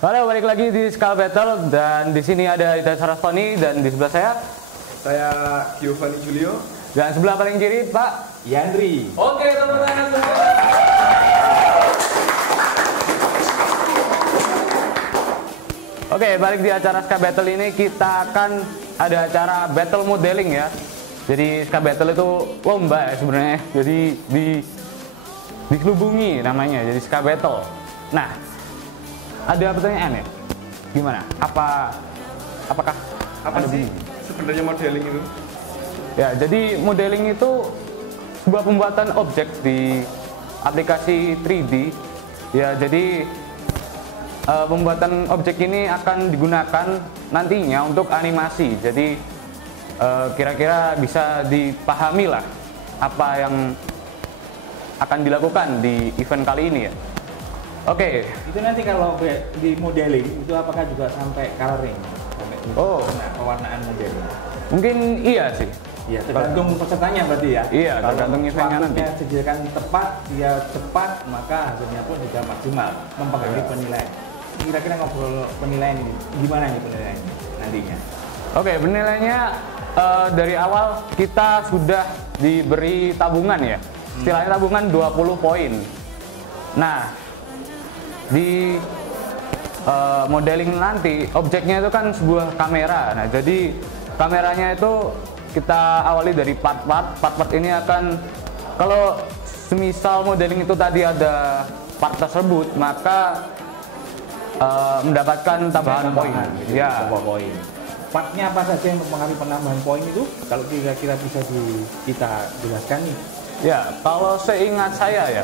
Halo, balik lagi di Skal Battle dan di sini ada Ida Sarastoni dan di sebelah saya Giovanni Julio dan sebelah paling kiri Pak Yandri. Oke, tepuk tangan semua. Oke, balik di acara Skal Battle ini kita akan ada acara battle modeling ya. Jadi Skal Battle itu lomba ya sebenarnya. Jadi diselubungi namanya, jadi Skal Battle. Nah, ada pertanyaan ya? Gimana? Apakah apa ada sih bunyi? sebenarnya modeling itu? Ya, jadi modeling itu sebuah pembuatan objek di aplikasi 3D. Ya, jadi pembuatan objek ini akan digunakan nantinya untuk animasi. Jadi kira-kira bisa dipahami lah apa yang akan dilakukan di event kali ini ya. Oke. Itu nanti kalau di modeling itu apakah juga sampai coloring? Sampai pewarnaan modeling? Mungkin iya sih. Iya, tergantung pesertanya berarti ya. Iya, tergantung eventnya nanti. Kalau sediakan tepat, dia cepat, maka hasilnya pun juga maksimal, mempengaruhi penilaian. Kira-kira ngobrol penilaian ini, gimana nih penilaiannya nantinya? Oke, penilaiannya dari awal kita sudah diberi tabungan ya. Istilahnya tabungan 20 poin. Nah, di modeling nanti objeknya itu kan sebuah kamera. Nah, jadi kameranya itu kita awali dari part-part ini akan, kalau semisal modeling itu tadi ada part tersebut, maka mendapatkan tambahan poin. Ya, poin. Partnya apa saja yang mempengaruhi penambahan poin itu? Kalau kira-kira bisa kita jelaskan nih. Ya, kalau seingat saya ya,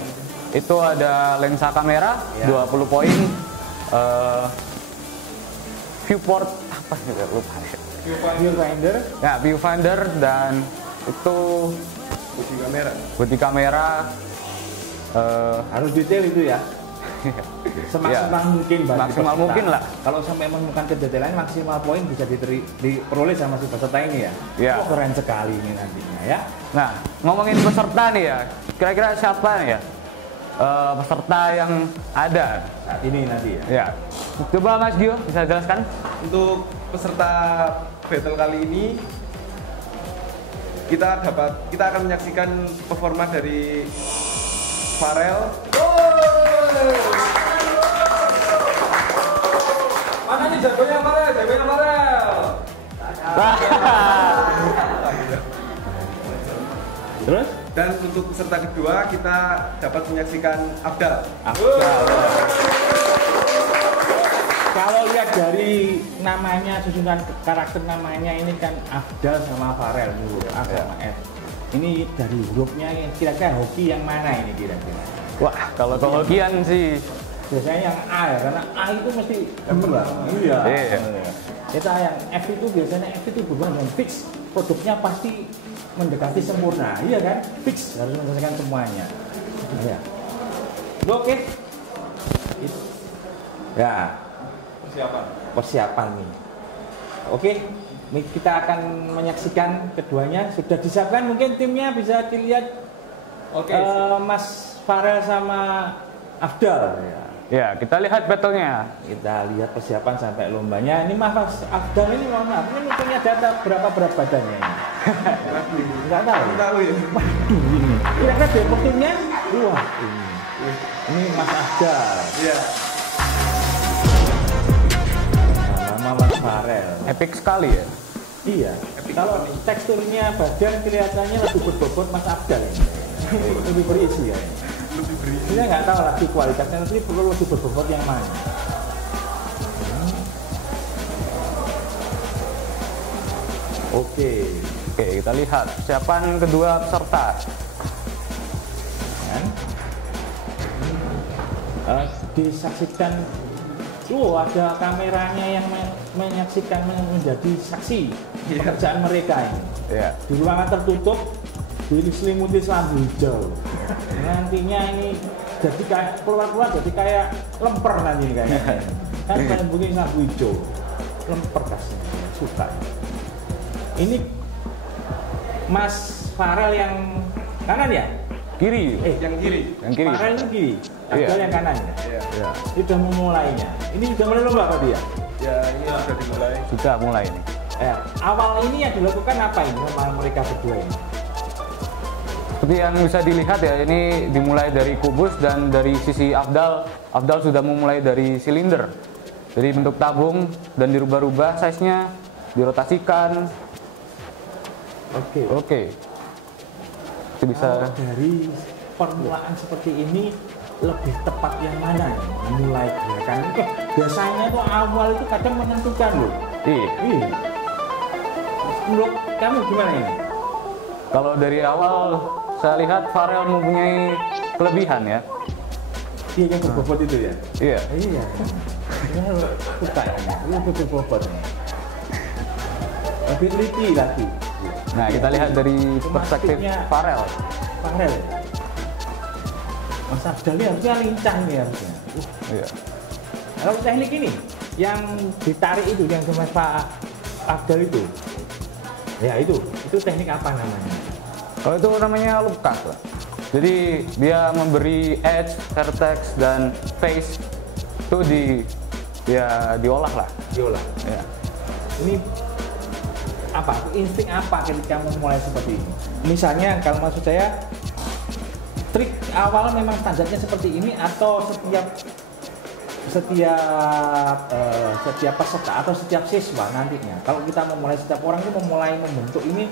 itu ada lensa kamera ya. 20 poin, viewport apa juga lupa ya. Viewfinder. Ya, viewfinder dan itu bodi kamera. Harus detail itu ya. Semaksimal mungkin, maksimal mungkin lah. Kalau sampai menemukan kedetailan maksimal poin bisa diperoleh sama si peserta ini ya. Ya. Oh, keren sekali ini nantinya ya. Nah, ngomongin peserta nih ya, kira-kira siapa nih ya peserta yang ada saat ini nanti ya? Ya, coba Mas Gio bisa jelaskan. Untuk peserta battle kali ini kita akan menyaksikan performa dari Farel. Mana nih jagonya Farel? Terus? Dan untuk peserta kedua kita dapat menyaksikan Abdal. Kalau lihat dari namanya, susunan karakter namanya ini kan Abdal sama Farel dulu, A sama F. Ini dari hurufnya kira-kira hoki yang mana ini kira-kira? Wah, kalau kehokian sih biasanya yang A ya, karena A itu mesti dua. Iya. Kita yang F itu biasanya F itu berhubungan dengan fix, produknya pasti mendekati sempurna, iya kan? Fix harus menyelesaikan semuanya. Iya. Oke. Ya. Persiapan nih. Oke. Kita akan menyaksikan keduanya. Sudah disiapkan mungkin timnya bisa dilihat. Oke. Mas Farel sama Abdal. ya, kita lihat battle-nya. Kita lihat persiapan sampai lombanya. Ini Mas Abdal ini mohon maaf, ini punya data berapa berat badannya ini? Enggak tahu ya. Waduh ini. Kira-kira deportingnya? Wah ini. Ini Mas Abdal. Iya. Sama Mas Farel. Epic sekali ya. Iya. Kalau teksturnya badan kelihatannya lebih berbobot Mas Abdal ini. Lebih berisi ya. Saya nggak tahu lagi kualitasnya, nanti perlu lebih berbobot yang mana. Oke, kita lihat persiapan kedua peserta. Disaksikan, ada kameranya yang menyaksikan menjadi saksi pekerjaan mereka ini. Di ruangan tertutup, diselimuti lampu hijau. Nantinya ini jadi kayak keluar jadi kayak lemper nanti kayaknya. Kan diselimuti lampu hijau, lemper kasih, suka. Ini Mas Farel yang kanan ya? kiri. Yang kiri. Yang kiri. Farel itu kiri, Afdal yang kanan ya. Iya. Iya. Ini sudah memulainya. Ini sudah mulai lomba Pak dia. Ya, ini sudah dimulai. Sudah mulai nih. Awal ini yang dilakukan apa ini sama mereka berdua ini? Seperti yang bisa dilihat ya, ini dimulai dari kubus dan dari sisi Afdal sudah memulai dari silinder. Jadi bentuk tabung dan dirubah-rubah size-nya, dirotasikan. Oke. Itu bisa dari permulaan seperti ini lebih tepat yang mana nih? Mulai gerakan itu biasanya tuh awal itu kadang menentukan loh. Iya. Menurut kamu gimana ini? Kalau dari awal saya lihat Farel mempunyai kelebihan ya. Dia yang berbobot itu ya? Iya. Iya. Suka ya, lebih berbobot. Lebih teliti lagi. Nah, kita lihat dari perspektif Farel. Mas Afdal ini harusnya lincah nih harusnya. Iya. Kalau teknik ini yang ditarik itu yang sama Pak Afdal itu, ya itu teknik apa namanya? Kalau itu namanya lukas, Pak. Jadi dia memberi edge, vertex dan face itu diolah lah. Diolah. Ya. Ini apa? Insting apa ketika memulai seperti ini? Misalnya kalau maksud saya trik awal memang standarnya seperti ini atau setiap peserta atau setiap siswa nantinya kalau kita memulai setiap orang itu memulai membentuk ini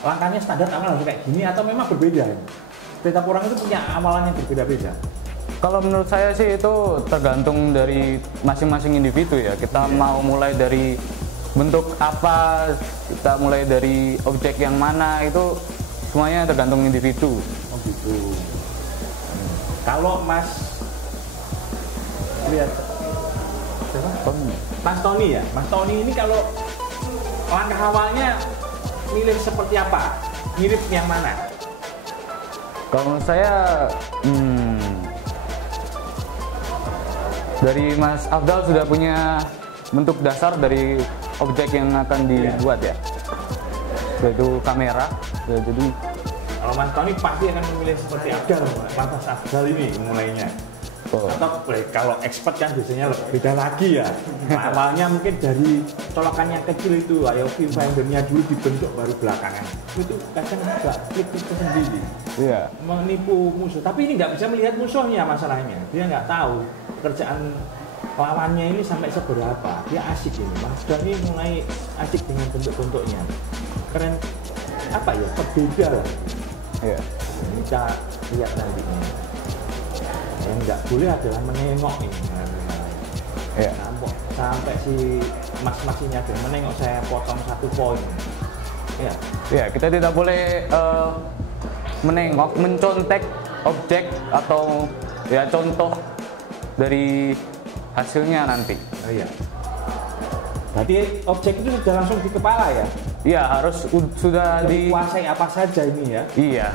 langkahnya standar awal harus kayak gini atau memang berbeda? Setiap orang itu punya amalan yang berbeda-beda. Kalau menurut saya sih itu tergantung dari masing-masing individu ya. Kita mau mulai dari bentuk apa, kita mulai dari objek yang mana, itu semuanya tergantung individu. Oh gitu. Kalau Mas lihat Mas Tony ya, Mas Tony ini kalau langkah awalnya milih seperti apa? Mirip yang mana? Kalau menurut saya dari Mas Afdal sudah punya bentuk dasar dari objek yang akan dibuat ya, yaitu kamera. Jadi kalau Mas Tony pasti akan memilih seperti Afdal, Mas Afdal ini mulainya. Atau kalau expert kan biasanya beda lagi ya. Awalnya mungkin dari colokan yang kecil itu, ayo viewfindernya dulu dibentuk baru belakangan. Itu kadang agak klik itu sendiri. Iya. Menipu musuh. Tapi ini nggak bisa melihat musuhnya masalahnya. Dia nggak tahu kerjaan lawannya ini sampai seberapa. Dia asik ini. Mas Afdal ini mulai asik dengan bentuk-bentuknya. Keren. Apa ya? Berbeda lah. Iya. Kita lihat nantinya. Yang nggak boleh adalah menengok ini. Ya. Sampai si mas-mas ini ada menengok saya potong 1 poin. Ya. Ya, kita tidak boleh menengok, mencontek objek atau ya contoh dari hasilnya nanti. Oh, iya. Berarti objek itu sudah langsung di kepala ya? Iya, harus sudah dikuasai apa saja ini ya? Iya.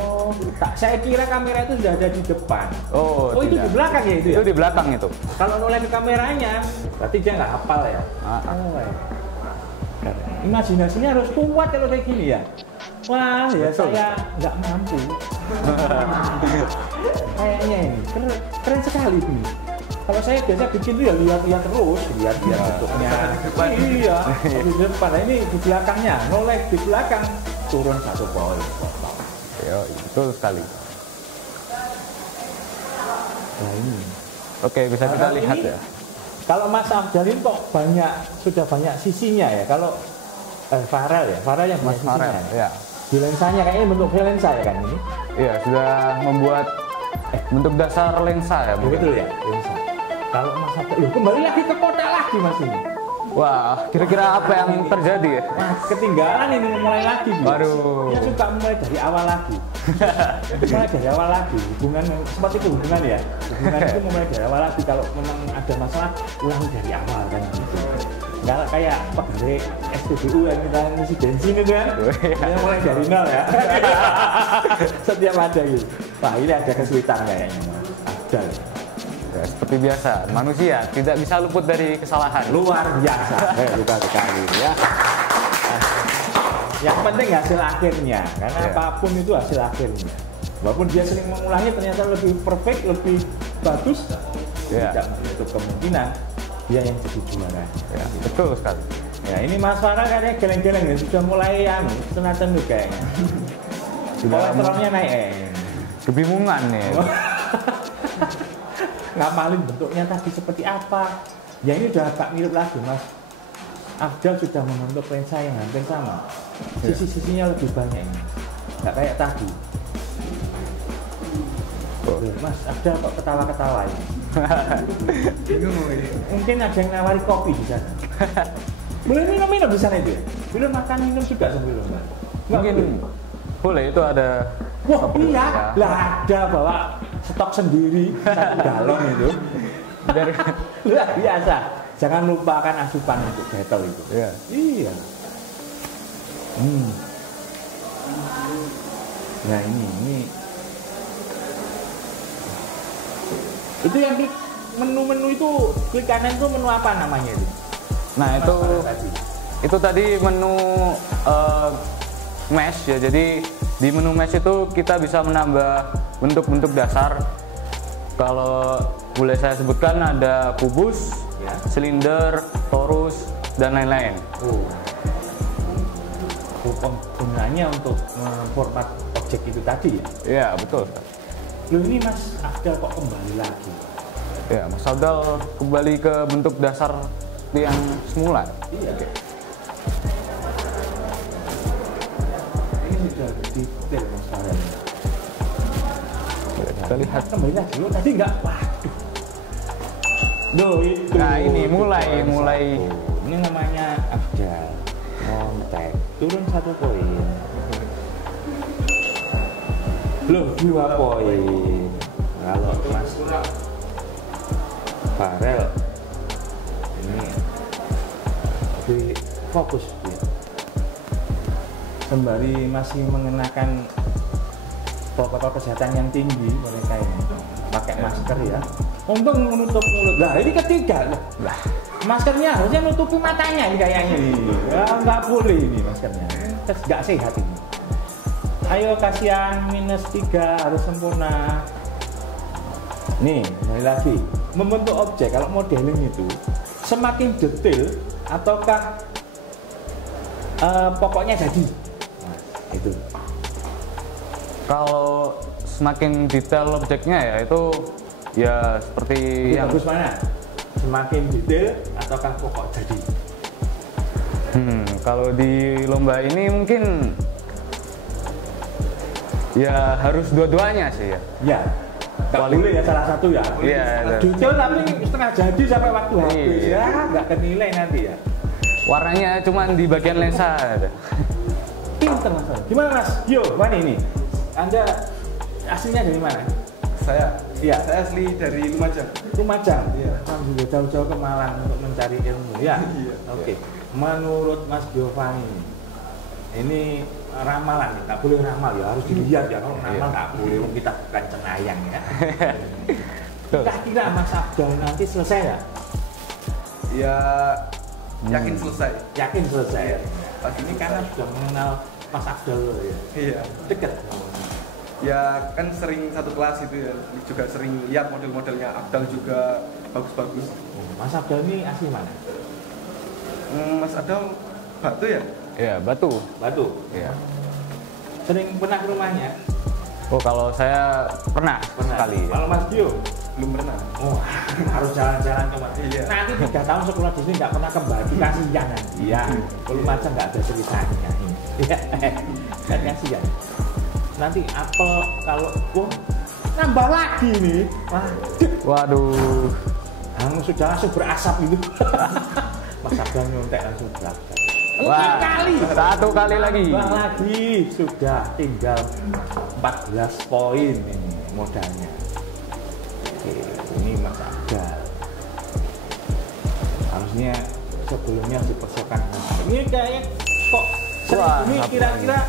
Oh, saya kira kamera itu sudah ada di depan. Oh itu di belakang ya itu ya? Itu di belakang itu. Kalau noleh ke kameranya, berarti dia nggak hafal ya? Oh, ya. Imajinasinya harus kuat kalau kayak gini ya? Wah, ya betul. Saya nggak mampu. Kayaknya ini keren sekali ini. Kalau saya biasa bikin itu ya lihat terus, lihat bentuknya. Iya, di depan. Nah, ini di belakangnya, noleh di belakang turun 1 poin. Ya, betul sekali. Nah ini. Oke, bisa kita lihat ya. Kalau Mas Afdal ini kok sudah banyak sisinya ya. Kalau Farel yang banyak sisinya. Ya. Di lensanya kayaknya bentuk lensa ya kan ini? Iya, sudah membuat bentuk dasar lensa ya. Betul ya, lensa. Kalau Mas Afdal, kembali lagi ke kotak lagi Mas ini. Wah, kira-kira apa yang terjadi ya? Nah, ketinggalan ini mulai lagi. Baru. Dia suka mulai dari awal lagi. Mulai dari awal lagi. Hubungan seperti hubungan ya. Hubungan itu mulai dari awal lagi. Kalau memang ada masalah, ulangi dari awal kan gitu. Nggak kayak pegawai SPBU yang kita ngisi bensin itu kan. Dia mulai dari nol ya. Setiap ada gitu. Wah, ini ada kesulitan kayaknya. Ada. Ya, seperti biasa, manusia tidak bisa luput dari kesalahan. Luar biasa, luar sekali ya. Yang penting hasil akhirnya, karena apapun itu hasil akhirnya. Walaupun dia sering mengulangi ternyata lebih perfect, lebih bagus, tidak menutup kemungkinan dia yang jadi juara. Ya, betul sekali. Ya ini Mas Farah kayaknya geleng-geleng ya, sudah mulai senatan tuh kayaknya. Kolesterolnya naik. Kebingungan nih. Ngapalin bentuknya tadi seperti apa. Ya ini udah agak mirip lagi Mas. Afdal sudah membentuk lensa yang hampir sama. Sisi-sisinya lebih banyak ini. Nggak kayak tadi. Mas Afdal kok ketawa-ketawa ini. Mungkin ada yang nawari kopi di sana. Boleh minum di sana itu ya? Boleh makan minum juga sebelum Mas? Mungkin boleh itu ada. Wah iya, lah ada bawa stok sendiri 1 galon itu. Luar biasa. Jangan lupakan asupan untuk battle itu. Iya. Iya. Nah ini. Itu yang klik menu-menu itu klik kanan itu menu apa namanya itu? Nah itu tadi menu mesh ya. Jadi di menu mesh itu kita bisa menambah bentuk-bentuk dasar. Kalau boleh saya sebutkan ada kubus, ya, silinder, torus, dan lain-lain. Gunanya untuk format objek itu tadi ya? Iya betul. Loh ini Mas Afdal kok kembali lagi? Ya Mas Afdal kembali ke bentuk dasar yang semula. Iya. Okay. Ini sudah detail Mas Farah. Kita lihat kembali lagi. Tadi enggak. Waduh. Loh itu. Nah ini mulai. Ini namanya Afdal. Kontak. Turun 1 poin. Loh 2 poin. Kalau Mas Farel ini lebih fokus dia. Sembari masih mengenakan protokol kesehatan yang tinggi mereka ini pakai masker ya. Untung menutup mulut. Nah ini ketiga lah. Maskernya harusnya nutupi matanya ini kayaknya. Ya nggak boleh ini maskernya. Terus nggak sehat ini. Ayo kasihan -3 harus sempurna. Nih kembali lagi membentuk objek kalau modeling itu semakin detail ataukah pokoknya jadi. Nah, itu. Kalau semakin detail objeknya ya itu ya seperti itu yang bagus mana? Semakin detail ataukah pokok jadi? Kalau di lomba ini mungkin ya harus dua-duanya sih ya. Ya. Nggak boleh ya salah satu ya. Iya. Detail tapi setengah jadi sampai waktu habis Iya. ya nggak kenilai nanti ya. Warnanya cuma di bagian lensa. Pinter Mas. Gimana Mas? Yo, mana ini? Anda aslinya dari mana? Saya Iya. Saya asli dari Lumajang. Lumajang. Iya. Alhamdulillah jauh-jauh ke Malang untuk mencari ilmu ya. Iya. Oke. Menurut Mas Giovanni ini ramalan nih, nggak boleh ramal ya, harus dilihat ya. Kalau ramal nggak boleh, kita bukan cenayang ya. Kira-kira Mas Afdal nanti selesai ya? Ya yakin selesai. Yakin selesai. Iya. Pas ini karena sudah mengenal Mas Afdal ya. Iya. Dekat. Ya kan sering satu kelas itu ya, juga sering lihat model-modelnya Afdal juga bagus-bagus. Mas Afdal ini asli mana? Mas Afdal Batu ya? Ya Batu. Batu. Ya. Sering pernah ke rumahnya? Oh kalau saya pernah sekali. Ya. Kalau Mas Gio? Belum pernah. Oh harus jalan-jalan ke Mas. Iya. Nanti 3 tahun sekolah di sini nggak pernah ke Batu, kasihan nanti. Iya. Kalau macam nggak ada ceritanya. Iya. Kan kasihan. Nanti apel kalau nambah lagi nih. Waduh. Sudah langsung berasap gitu. Mas Afdal nyontek langsung berasap. Wah, satu kali lagi. Sudah tinggal 14 poin ini modalnya. Oke, ini Mas Afdal. Harusnya sebelumnya dipersiapkan. Ini kayaknya kok sering ini kira-kira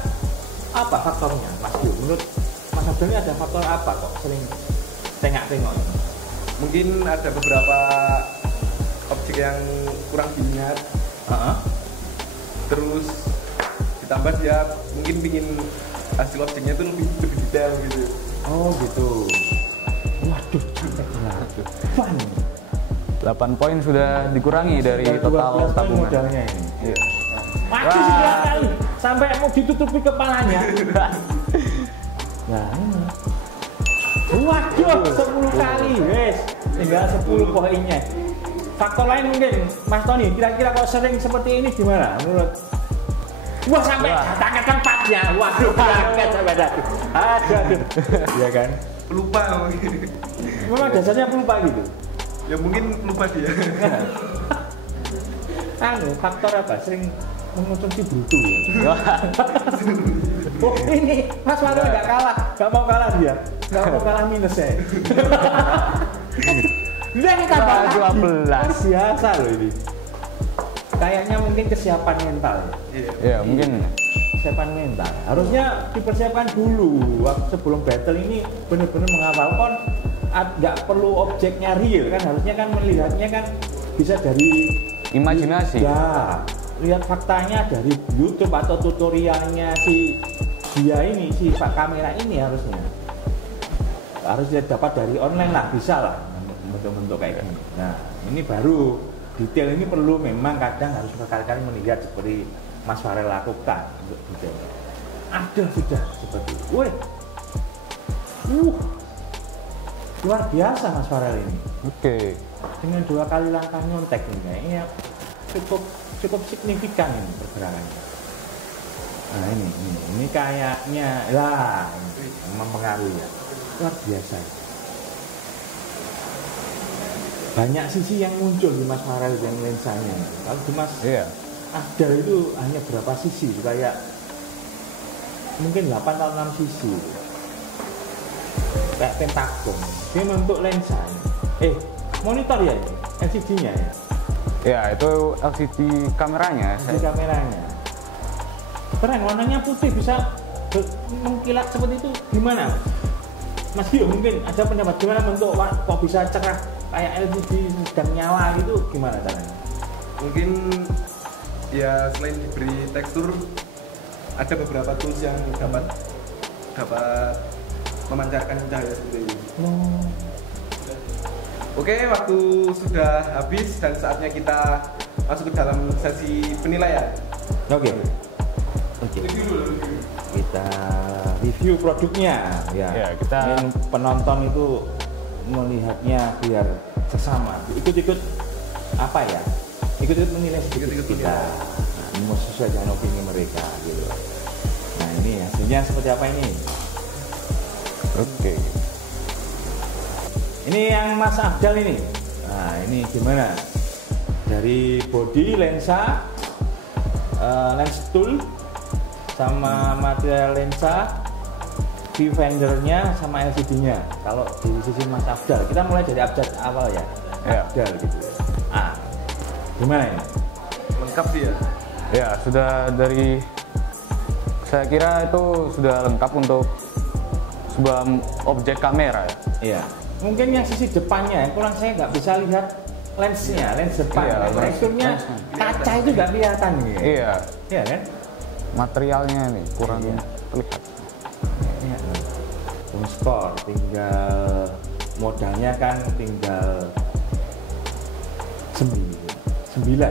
apa faktornya Mas Yu? Menurut Mas Afdal ini ada faktor apa kok sering tengok-tengok? Mungkin ada beberapa objek yang kurang diingat. Terus ditambah dia mungkin pingin hasil objeknya itu lebih detail gitu. Oh gitu. Waduh, capek banget. Fun. 8 poin sudah dikurangi dari total 12 tabungan. modalnya ini. Iya. Mati Wah. 11 kali sampai mau ditutupi kepalanya. Nah ini. Waduh, 10 kali, wes. Tinggal 10 poinnya. Faktor lain mungkin, Mas Tony, kira-kira kalau sering seperti ini gimana menurut? Wah sampai datang ke tempatnya, waduh, berangkat sampai tadi. Aduh, iya kan? Lupa. Memang dasarnya pelupa gitu. Ya mungkin lupa dia. Faktor apa? Sering mengonsumsi bruto. Oh ini Mas Farel nggak kalah, nggak mau kalah dia, nggak mau kalah minus ya. Udah kita bahas 12. biasa loh ini. Kayaknya mungkin kesiapan mental ya. Ya, mungkin. Kesiapan mental. Harusnya dipersiapkan dulu sebelum battle ini benar-benar menghafal kon. Nggak perlu objeknya real kan, harusnya kan melihatnya kan bisa dari Imajinasi. Ya, lihat faktanya dari YouTube atau tutorialnya si Pak kamera ini harusnya dapat dari online lah, bisa lah bentuk-bentuk kayak gini. Nah ini baru detail ini perlu memang kadang harus berkali-kali melihat seperti Mas Farel lakukan untuk detail. Ada sudah seperti itu. Woi, luar biasa Mas Farel ini. Oke. Dengan 2 kali langkah nyontek ini kayaknya cukup signifikan ini pergerakannya. Nah ini kayaknya lah mempengaruhi ya. Luar biasa. Banyak sisi yang muncul di Mas Farel dan lensanya. Kalau di Mas Afdal itu hanya berapa sisi? Kayak mungkin 8 atau 6 sisi. Kayak pentagon. Dia bentuk lensa. Monitor ya ini, LCD-nya ya. Ya, itu LCD kameranya. LCD kameranya. Keren, warnanya putih bisa mengkilat seperti itu. Gimana, Mas Gio? Mungkin ada pendapat gimana bentuk kok bisa cerah kayak LCD dan nyala gitu? Gimana caranya? Mungkin ya selain diberi tekstur, ada beberapa tools yang dapat memancarkan cahaya seperti ini. Oke, waktu sudah habis dan saatnya kita masuk ke dalam sesi penilaian. Oke. Kita review produknya ya. Kita ingin penonton itu melihatnya biar sesama. Ikut-ikut apa ya? Ikut-ikut menilai sedikit kita. Nah, sesuai dengan opini mereka gitu. Nah, ini hasilnya seperti apa ini? Oke. Ini yang Mas Afdal ini. Nah, ini gimana? Dari body lensa, lens tool, sama material lensa, viewfindernya, sama LCD-nya. Kalau di sisi Mas Afdal, kita mulai dari Afdal awal ya. Afdal gitu. Gimana ini? Lengkap sih ya. Ya, sudah dari saya kira itu sudah lengkap untuk sebuah objek kamera ya. Iya. Mungkin yang sisi depannya, kurang saya nggak bisa lihat lensnya, lens depan. Teksturnya kaca itu nggak kelihatan gitu. Iya. Iya kan? Materialnya nih kurang terlihat. Iya. Sport, tinggal modalnya kan tinggal 4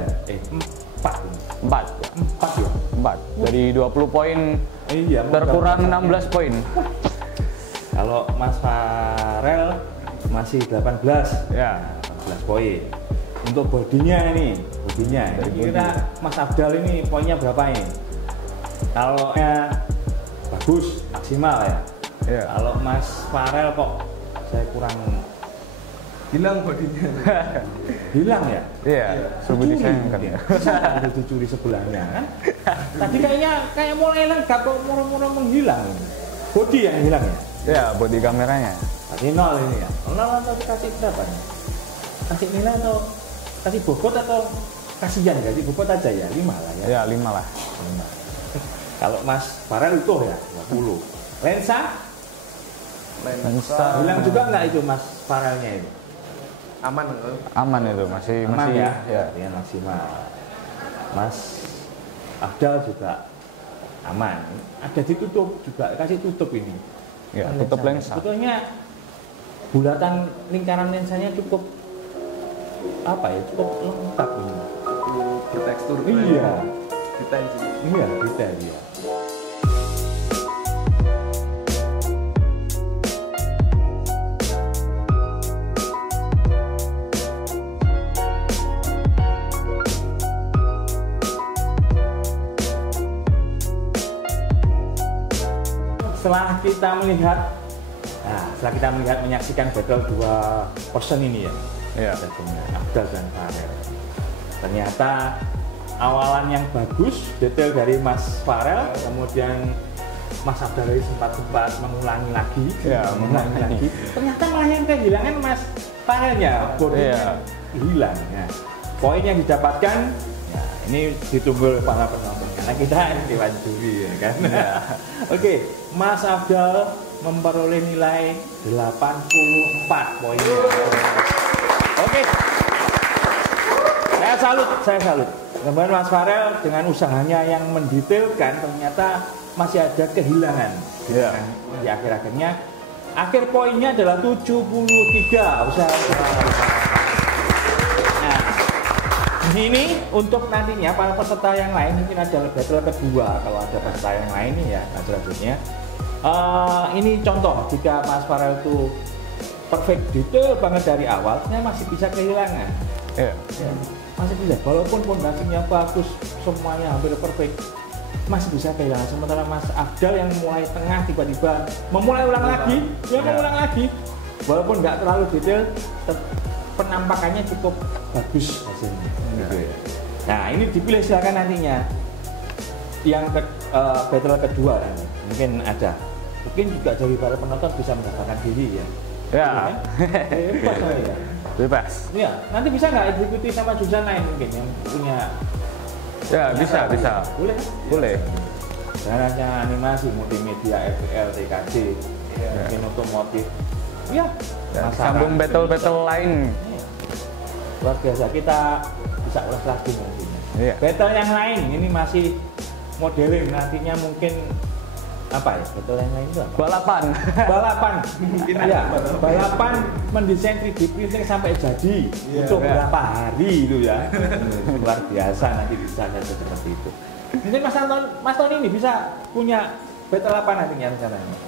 ya? 4 dari 20 poin terkurang 16 poin. Kalau Mas Farel masih 18 ya, 18 poin. Untuk bodinya ini kira Mas Afdal ini poinnya berapa ini? Kalau bagus maksimal ya. Kalau Mas Farel kok saya kurang hilang bodinya. Hilang ya? Iya, sungguh disayangkan ya. Ada dicuri sebelahnya kan? Tadi kayak mulai lengkap kok murah-murah menghilang. Bodi yang hilang ya? Ya, bodi kameranya. Kasih 0 ini ya? 0 atau dikasih berapa nih? Kasih nilai atau kasih bobot atau kasihan? Kasih bobot aja ya? 5 lah ya? Ya, 5 lah. 5. Kalau Mas Farel utuh ya? 20. Lensa hilang juga nggak itu Mas Farelnya itu? Aman itu masih ya maksimal. Mas Afdal juga aman. Ada ditutup juga, kasih tutup ini. Ya, tutup lensa. Sebetulnya bulatan lingkaran lensanya cukup apa ya? Cukup lengkap ini. Cukup bertekstur. Iya. Detail sih. Iya, detail ya. Setelah kita melihat menyaksikan battle dua person ini ya, Afdal dan Farel. Ternyata awalan yang bagus, detail dari Mas Farel, kemudian Mas Afdal sempat mengulangi lagi. Ternyata malah yang kehilangan Mas Farelnya, bodinya hilang. Nah, poin yang didapatkan, ya, ini ditunggu para penonton karena kita dewan juri ya kan. Oke, Mas Afdal memperoleh nilai 84 poin. Oke. Saya salut. Kemudian Mas Farel dengan usahanya yang mendetailkan ternyata masih ada kehilangan. Di akhir-akhirnya akhir poinnya adalah 73 usaha. Nah, ini untuk nantinya para peserta yang lain mungkin ada battle kedua kalau ada peserta yang lain ya selanjutnya. Ini contoh jika Mas Farel itu perfect detail banget dari awal, masih bisa kehilangan. Masih bisa, walaupun pondasinya bagus, semuanya hampir perfect, masih bisa kehilangan. Sementara Mas Afdal yang mulai tengah tiba-tiba memulai ulang lagi, mengulang lagi, walaupun nggak terlalu detail, penampakannya cukup bagus hasilnya. Gitu ya. Nah ini dipilih silakan nantinya. Yang battle kedua nanti mungkin ada. Mungkin juga dari para penonton bisa mendapatkan diri ya. Bebas. Iya, nanti bisa nggak ikuti sama jurusan lain mungkin yang punya? Ya, bisa. Boleh. Caranya animasi, multimedia, FPL, TKJ, mungkin otomotif. Iya. Sambung battle lain. Luar biasa, kita bisa ulas lagi nantinya. Battle yang lain ini masih modeling, nantinya mungkin apa ya, battle yang lain itu apa? Balapan mungkin ya, balapan mendesain 3D printing sampai jadi untuk berapa hari itu ya. Luar biasa, nanti bisa ada seperti itu. Mungkin Mas Tony ini bisa punya battle apa nantinya rencananya?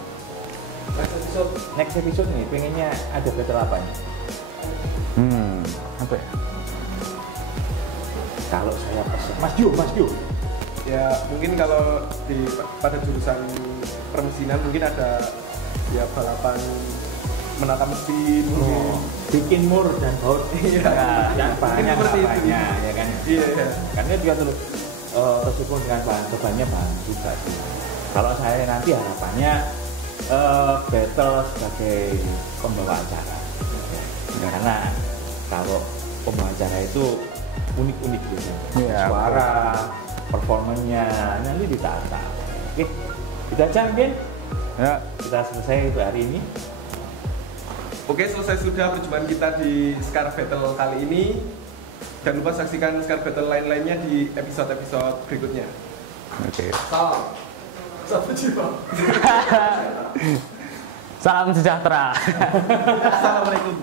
Next episode nih pengennya ada battle apa ya? Apa ya? Kalau saya pesen Mas Jo. Ya mungkin kalau pada jurusan permesinan mungkin ada ya balapan menata mesin, bikin mur dan baut dan bahannya ya kan. Karena juga tuh meskipun dengan bahannya bahan juga sih. Kalau saya nanti harapannya battle sebagai pembawa acara karena kalau pembawa acara itu unik-unik gitu, suara, performanya nanti ditata. Oke, kita aja mungkin. Kita selesai untuk hari ini. Oke, selesai sudah perjumpaan kita di Scar Battle kali ini. Jangan lupa saksikan Scar Battle lain-lainnya di episode-episode berikutnya. Salam sejahtera. Assalamualaikum.